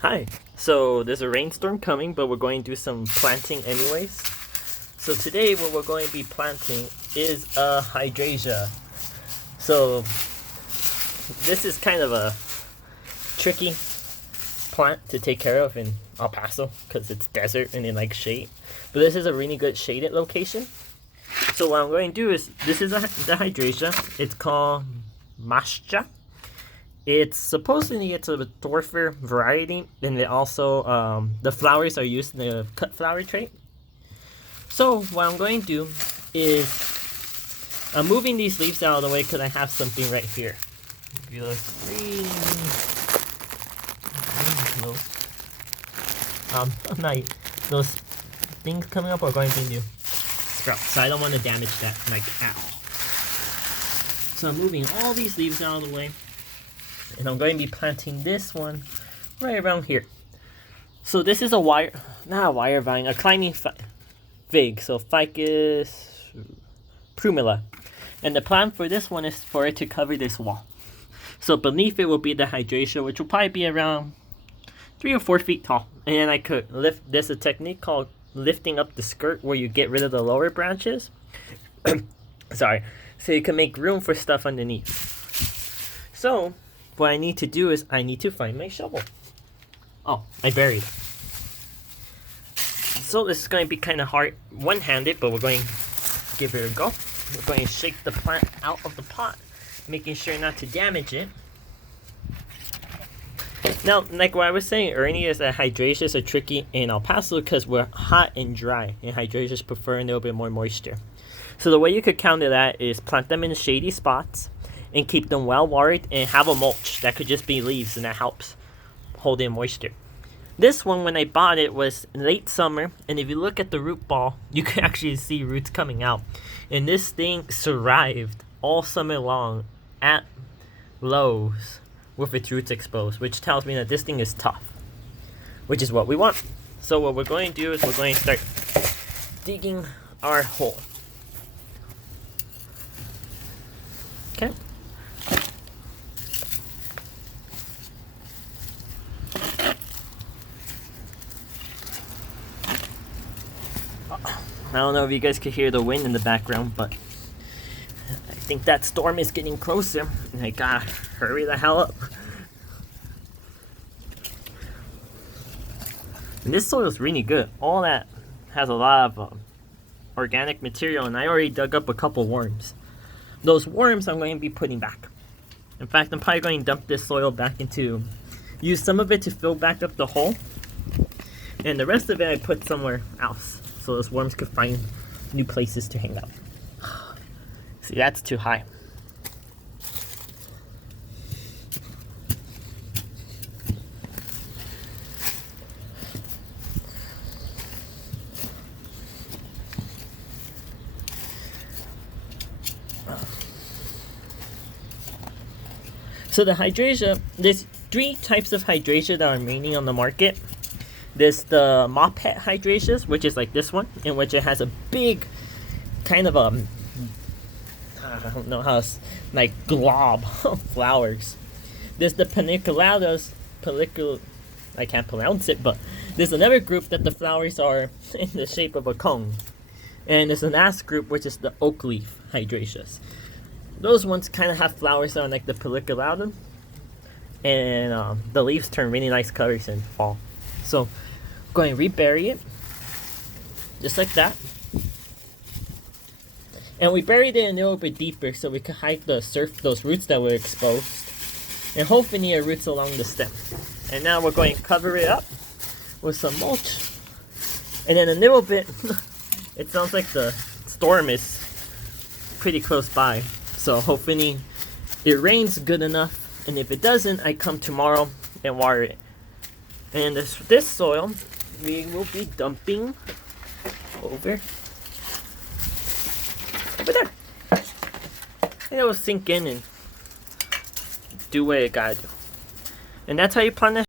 Hi. So there's a rainstorm coming, but we're going to do some planting anyways. So today what we're going to be planting is a hydrangea. So this is kind of a tricky plant to take care of in El Paso because it's desert and it likes shade. But this is a really good shaded location. So what I'm going to do is, this is the hydrangea. It's called Masja. It's supposedly a dwarfer variety, and it also the flowers are used in the cut flower trait. So what I'm going to do is I'm moving these leaves out of the way because I have something right here. If you look really close, those things coming up are going to be new sprouts, so I don't want to damage that at all. So I'm moving all these leaves out of the way. And I'm going to be planting this one right around here. So this is a climbing fig, so Ficus pumila. And the plan for this one is for it to cover this wall. So beneath it will be the hydrangea, which will probably be around 3 or 4 feet tall. And then I could lift, there's a technique called lifting up the skirt where you get rid of the lower branches. Sorry. So you can make room for stuff underneath. So what I need to do is I need to find my shovel. Oh, I buried it. So this is going to be kind of hard one-handed, but we're going to give it a go. We're going to shake the plant out of the pot, making sure not to damage it. Now, like what I was saying earlier, is that hydrangeas are tricky in El Paso because we're hot and dry, and hydrangeas prefer a little bit more moisture. So the way you could counter that is plant them in shady spots and keep them well watered and have a mulch. That could just be leaves, and that helps hold in moisture. This one, when I bought it, was late summer, and if you look at the root ball, you can actually see roots coming out. And this thing survived all summer long at lows with its roots exposed, which tells me that this thing is tough, which is what we want. So what we're going to do is we're going to start digging our hole. Okay. I don't know if you guys could hear the wind in the background, but I think that storm is getting closer, and I gotta hurry the hell up. And this soil is really good. All that has a lot of organic material, and I already dug up a couple worms. Those worms I'm going to be putting back. In fact, I'm probably going to dump this soil back use some of it to fill back up the hole, and the rest of it I put somewhere else, so those worms could find new places to hang out. See, that's too high. So the hydrangea, there's 3 types of hydrangea that are mainly on the market. There's the mop head hydrangeas, which is like this one, in which it has a big kind of I don't know how it's like glob of flowers. There's the paniculadas, I can't pronounce it, but there's another group that the flowers are in the shape of a cone. And there's the last group, which is the oak leaf hydrangeas. Those ones kind of have flowers that are like the paniculata, and the leaves turn really nice colors in fall. So I'm going to rebury it, just like that. And we buried it a little bit deeper so we could hide those roots that were exposed, and hopefully it roots along the stem. And now we're going to cover it up with some mulch. And then a little bit, it sounds like the storm is pretty close by. So hopefully it rains good enough, and if it doesn't, I come tomorrow and water it. And this soil we will be dumping over there. And it will sink in and do what it gotta do. And that's how you plant it.